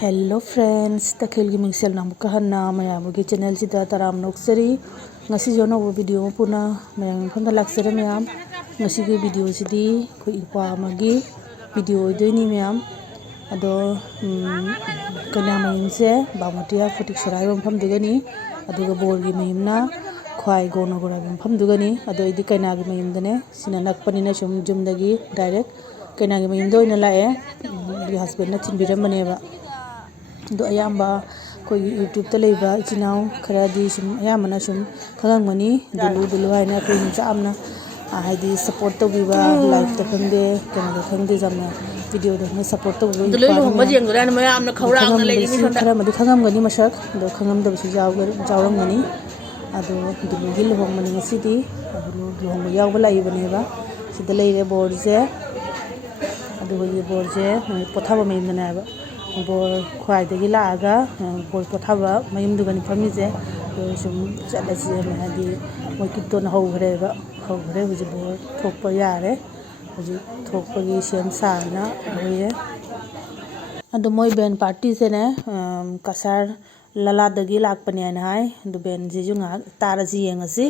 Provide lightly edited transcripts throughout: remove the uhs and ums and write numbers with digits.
Hello friends तखेल की मिंगसेल नामुक हन्ना मयामुगी channel सिदा तराम नोक्सरी ngasi jono video puna mayang phonda laksere mayam ngasi ki video sidi ko ipa magi video doini mayam ado kana mayimse bamotia photik sarai bam pham dugani aduga bor gi mayimna khwai gono gora bam pham dugani ado idi kana gi mayim dane sina nakpani na sum jumdagi direct kana gi mayim doina lae husband na thinbiram baneba do ayamba ko YouTube ta leiba ichinaw kharadi sum ayamana sum khangmani dulu haina ko jamna haidi support to biba live ta khangde kana khangde jamna video do na support to biba dulu lo ma jeng ran ma amna khawrang na legi ni khara madi khangam gani masak do khangam da bisu jawram gani ado dulu gil hong mani ngasidi ado lo hong yaw bala ibaneba sida leire board je ado gi board je pothaba mai na ba bor khwaidagi laaga bor pothaba mayum dugani famije sum chalasi hadi moi kitton hawgreba huji bor thokpa yare huji thokpa gi sem sana hoye ado moi ben party se ne kasar lala dagi lakpani ana hai du ben ji junga taraji yengasi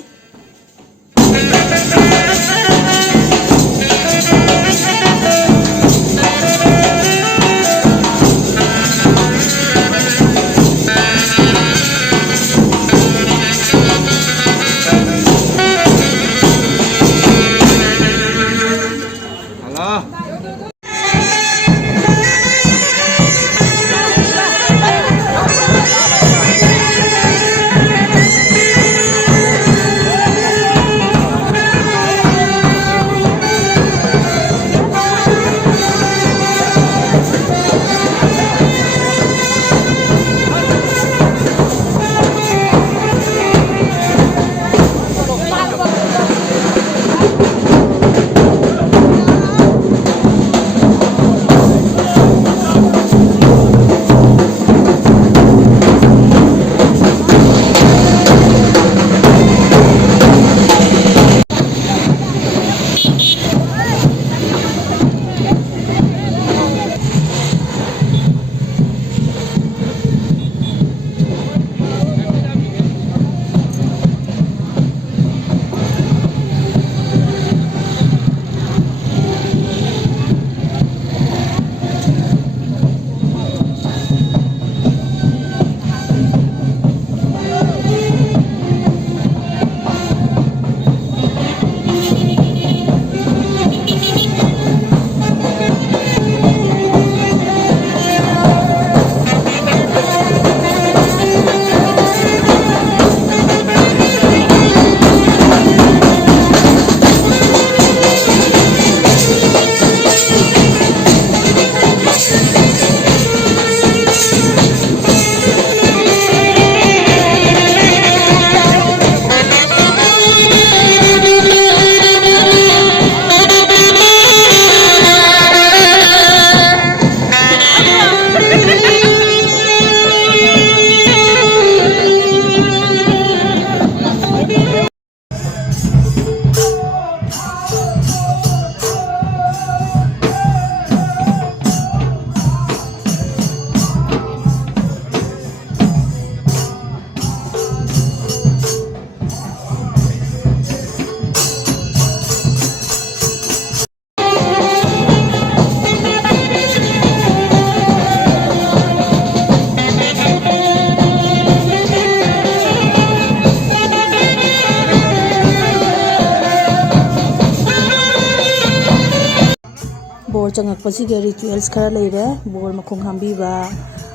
bor changak pasi ge rituals khara leire bor makhong hambiba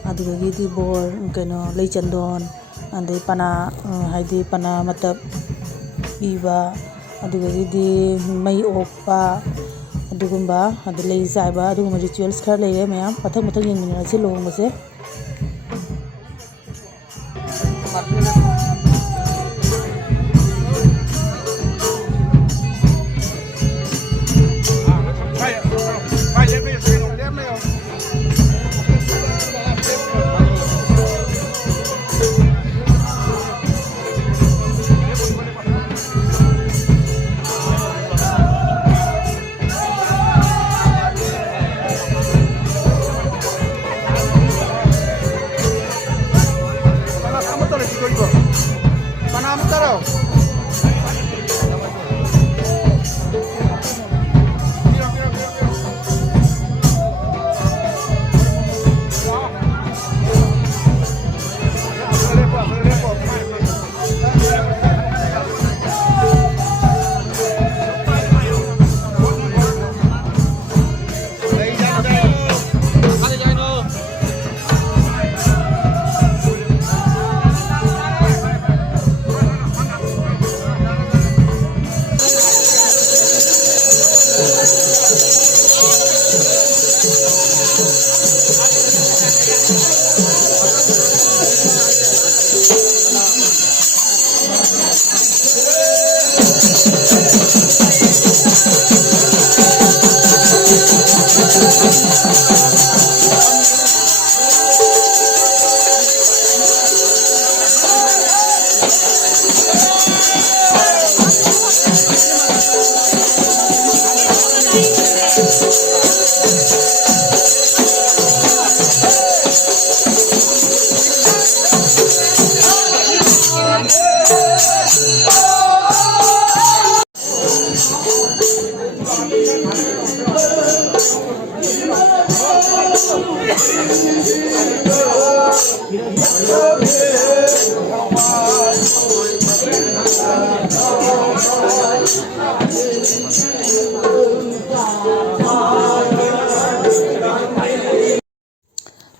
adugagi di bor keno lei chandon ande pana haidi pana matab biba adugagi di mai okpa adugumba adu lei jaiba aduguma rituals khara leire mayam pathak mathak yengmina se lohongse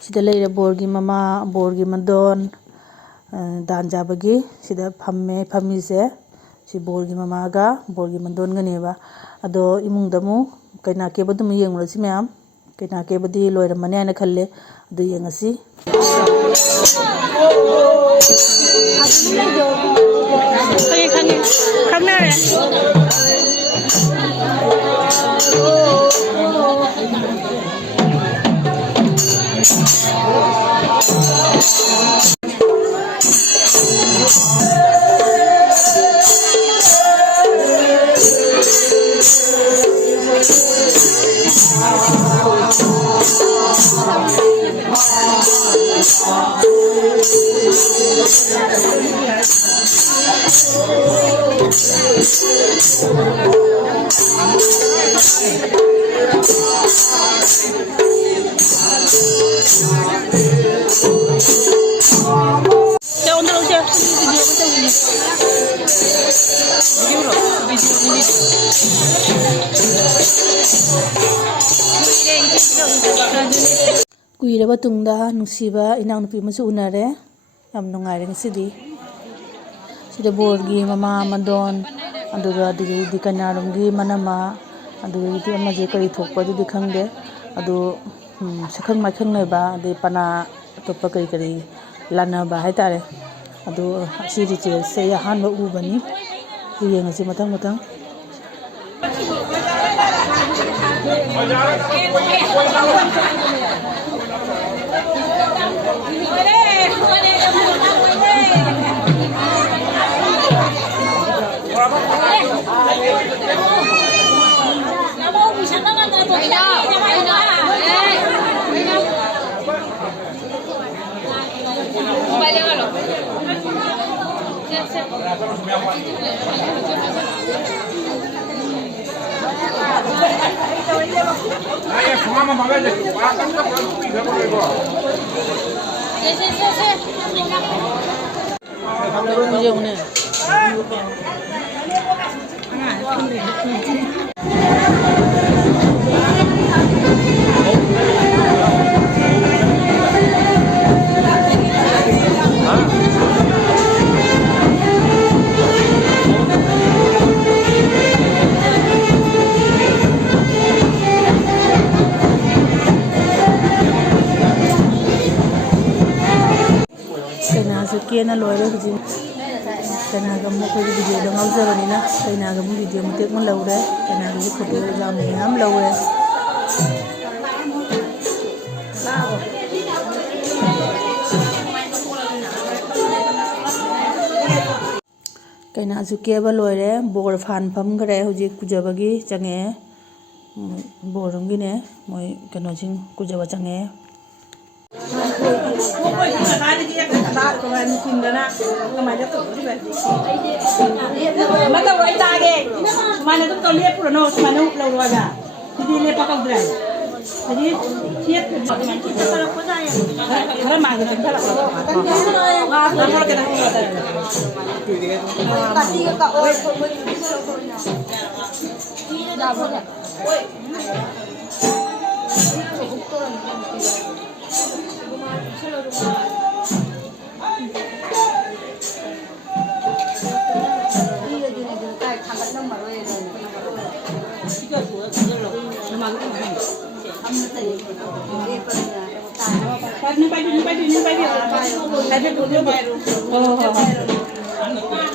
सिदा लेरे Borgi mama Borgi मंदोन दान जाबगी सिदा फम्मे फम्मीसे सि बोरगी ममागा बोरगी मंदोन गनेबा अदो इमुंगदमु कैना केबदुम येंगुरसि ma'am कैना केबदी लोयरमने हायना खल्ले अदो येंगसि खंगनारे कुइरबा तुंगदा नुसीबा इनाउनुपी मसु उनारे याम नुंगाइरे ngasidi sida borgi mama mandon aduga di kanarumgi manama aduga di amaje kari thokpa di khangde adu sakhang makhang neba de pana topa kari lana ba hai tare adu si ritual se ya hanba ubani yengasi matang matang केना लोरे हुजी केना गम को video the ngaujarani केना गम video मते मन लौरे केना गम photo जाम हम लौरे केना जु केबा लोरे बोर फान फम गरे हुजी कुजबगी चंगे बोरंगी ने मोय केनो जिंग कुजबा चंगे Mata wai tage mana tu toli pura no mana lalu aja jadi lepas kau berai jadi siap kalau kau saya kalau mana tu kalau kalau kita pasti kau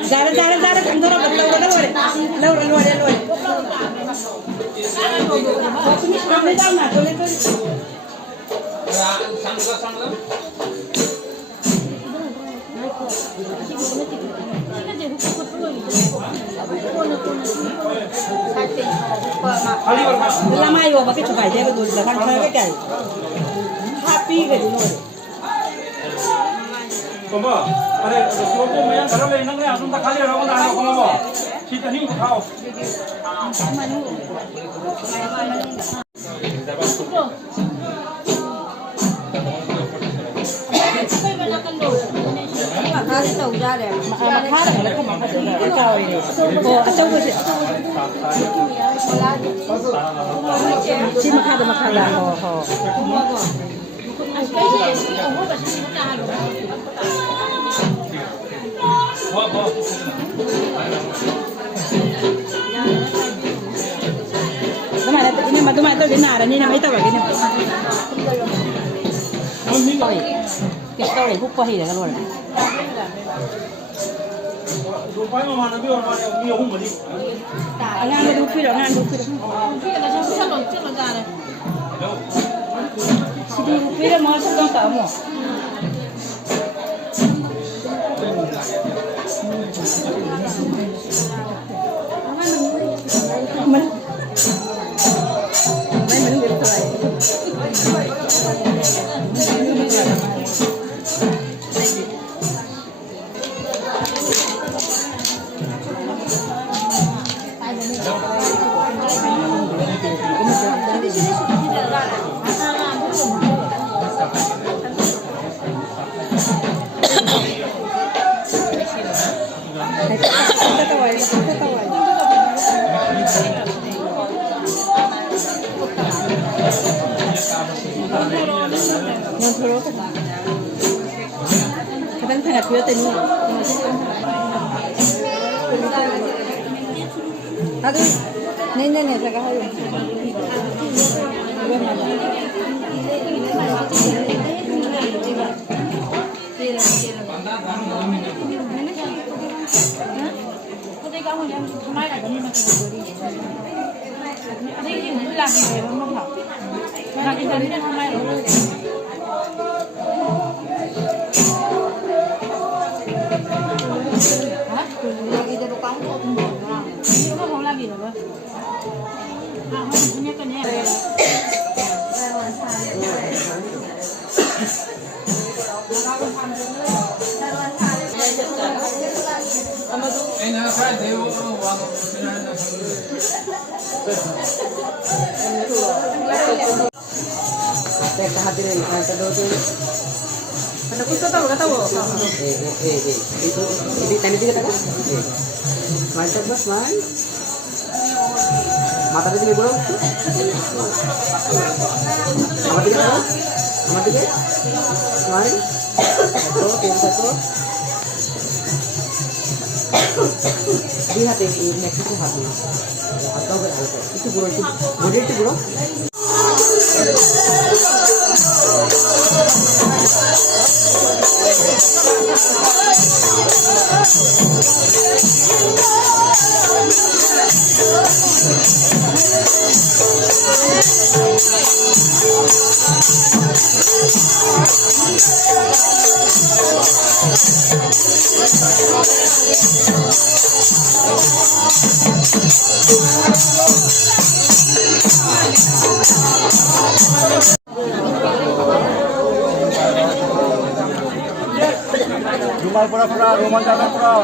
Zara lama ayo pakai coba aja betul kan saya kayak happy gitu loh. Coba, ada suatu yang kalau yang nangnya langsung tak kali orang nak apa apa. Kita ni kau. Makasih tahu jadi. Makasih lah, makasih kau ini. Oh, atau apa? Si makasih. Oh. Ini madu itu di nara ini namanya tahu lagi nih. Kita huk pahi dah kalau. Supaya mana biar mana biar hum mesti. Angan ada dupi dah, angan dupi dah. Sidi dupi dah masuk dalam kamu. Kadang sangat biar tadi. Aduh, nenek saya kahayun. kamu yang kemarin ada nih masih diberi. Ada ini lagi deh, mau nggak? Lagi dari ini kemarin. Hah? Lagi dari kamu tuh tunggu. Ini mau lagi apa? Ah, punya kan ya. Kita hadirin ada dua tu. Ada kusta tahu kata wo. Ini tadi juga tak? Mantap bos, man. Mata dia bro. Mata dia. Mata dia. Smile. Satu, tiga satu. Lihat ini next itu hati. Atau berapa? Itu bro itu. Model itu bro. Rumal pura-pura, rumal jangan pura.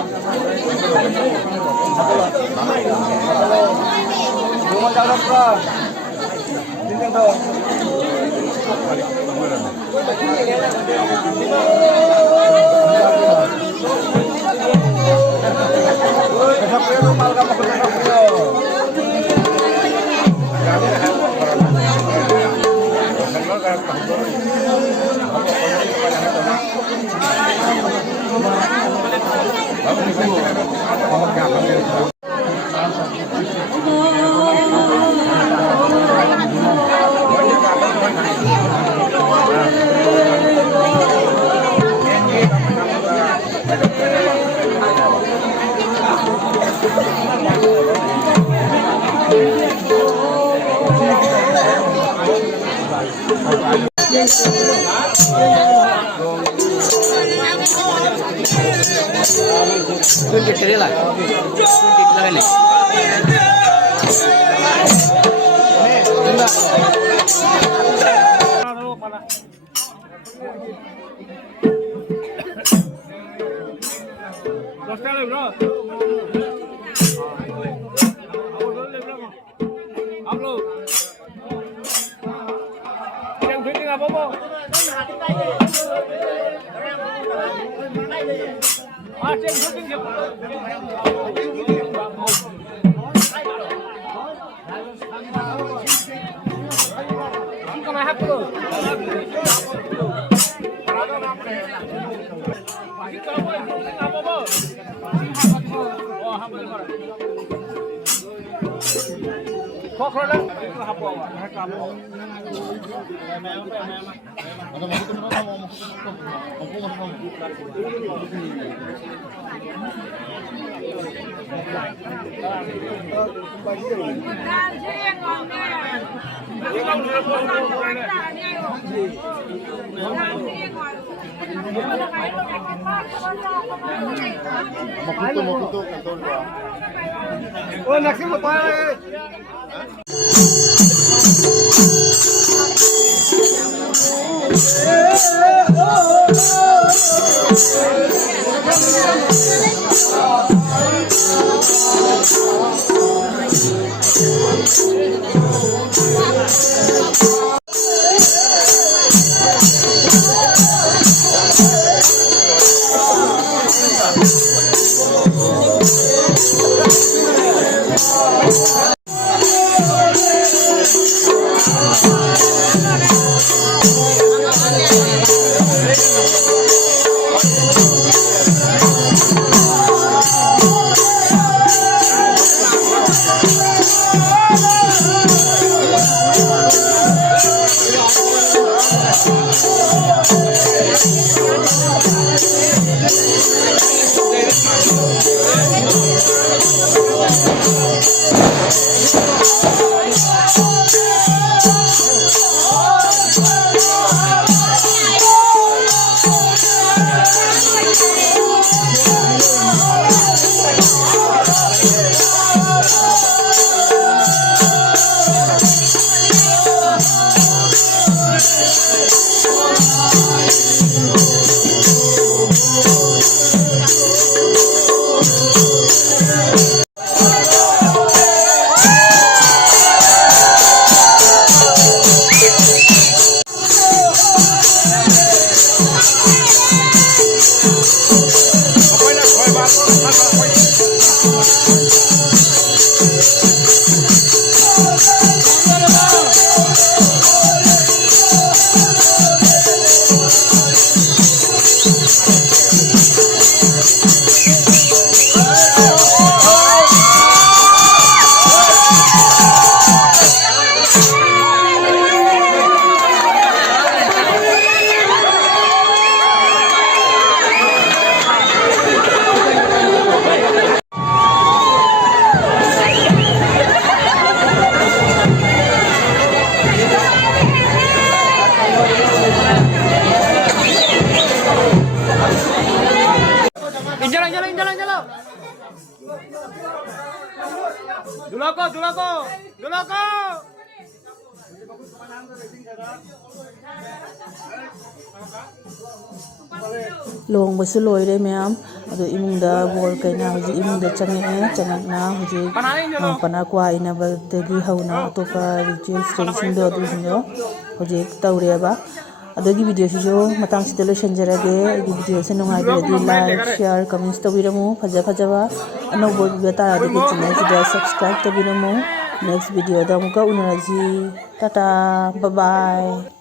Rumal jangan pura. Ini tu. Sampai rumal kamu kena pura. Oh, naksi mo pa. ꯂꯨꯍꯣꯡꯕꯁꯨ ꯂꯣꯏꯔꯦ ꯃꯌꯥꯝ ꯑꯗꯣ ꯏꯃꯨꯡꯗ ꯕꯣꯔ ꯀꯩꯅꯥ ꯍꯧꯖꯤꯛ ꯏꯃꯨꯡꯗ ꯆꯪꯉꯛꯑꯦ ꯆꯪꯉꯛꯅ ꯍꯧꯖꯤꯛ ꯄꯅꯥ ꯀ꯭ꯋꯥ ꯏꯅꯕꯗꯒꯤ ꯍꯧꯅ ꯑꯇꯣꯞꯄ ꯔꯤꯆꯨꯋꯦꯜꯁꯤꯡꯗꯣ ꯑꯗꯨꯁꯤꯡꯗꯣ ꯍꯧꯖꯤꯛ ꯇꯧꯔꯦꯕ ꯑꯗꯨꯒꯤ ꯚꯤꯗꯤꯑꯣꯁꯤꯁꯨ ꯃꯇꯥꯡꯁꯤꯗ ꯂꯣꯏꯁꯤꯟꯖꯔꯒꯦ ꯑꯩꯒꯤ ꯚꯤꯗꯤꯑꯣꯁꯦ ꯅꯨꯡꯉꯥꯏꯕꯤꯔꯗꯤ ꯂꯥꯏꯛ ꯁꯤꯌꯥꯔ ꯀꯃꯦꯟꯠꯁ ꯇꯧꯕꯤꯔꯝꯃꯨ ꯐꯖꯕ ꯑꯅꯧꯕ ꯚꯤꯗꯤꯑꯣ ꯇꯥꯔꯗꯤ ꯑꯩꯒꯤ ꯆꯦꯅꯦꯜꯁꯤꯗ ꯁꯕꯁꯀ꯭ꯔꯥꯏꯕ ꯇꯧꯕꯤꯔꯝꯃꯨ ꯅꯦꯛꯁ ꯚꯤꯗꯤꯑꯣꯗ ꯑꯃꯨꯛꯀ ꯎꯅꯔꯁꯤ ꯇꯥꯇꯥ ꯕꯥꯏ ꯕꯥꯏ